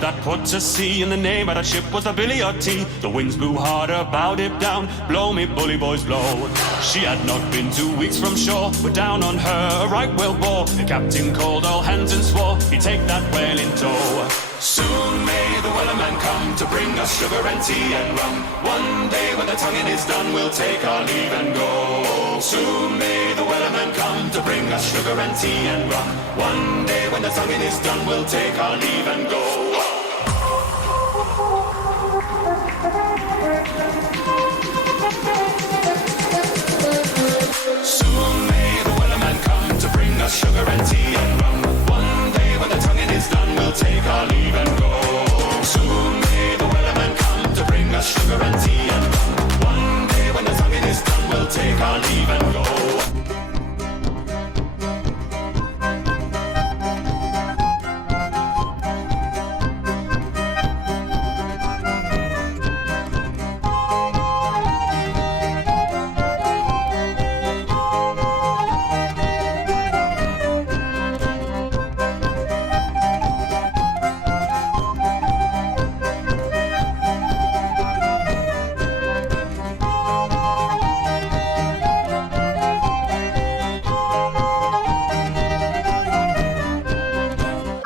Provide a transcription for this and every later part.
that put to sea, and the name of that ship was the Billy o' Tea. The winds blew harder, bowed it down, blow me bully boys blow. She had not been 2 weeks from shore, but down on her a right whale bore. The captain called all hands and swore he'd take that whale in tow. Soon may the wellerman come to bring us sugar and tea and rum. One day when the tonguing is done, we'll take our leave and go. Soon may the wellerman come to bring us sugar and tea and rum. One day when the tonguing is done, we'll take our leave and go. Soon may the wellerman come to bring us sugar and tea and rum. One day when the tonguing is done, we'll take our leave and go. Soon may the wellerman come to bring us sugar and tea and rum. One day when the tonguing is done, we'll take our leave and go.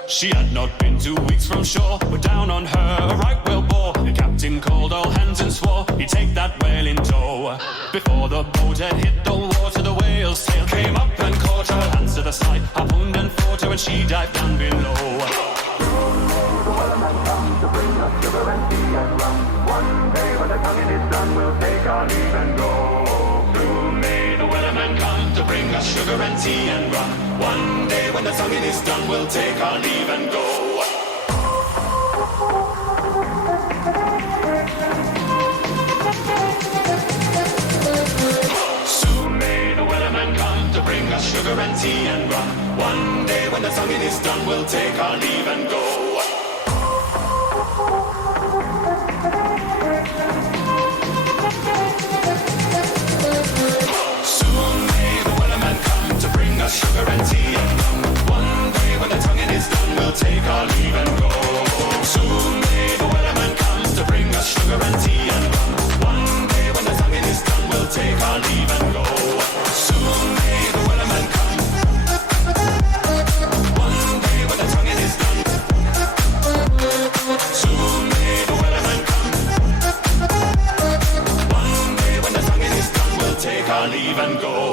She had not been 2 weeks from shore, but down on her a right whale bore. The captain called all hands and swore he'd take that whale in tow. Before the boat had hit the water, the whale's tail came up and caught her. Hands to the side, harpooned and fought her, and she dived down below. Soon may the wellerman come to bring us sugar and tea and rum. One day when the tonguing is done, we'll take our leave and go. Soon may the wellerman come to bring us sugar and tea and rum. One day when the tonguing is done, we'll take our leave and go. Soon may the wellerman come to bring us sugar and tea and rum. One day when the tonguing is done, we'll take our leave and go. Sugar and tea and rum. One day when the tonguing is done, we'll take our leave and go. Soon may the wellerman come to bring us sugar and tea and rum. One day when the tonguing is done, we'll take our leave and go. Soon may the wellerman come. One day when the tonguing is done. Soon may the wellerman come. One day when the tonguing is done, we'll take our leave and go.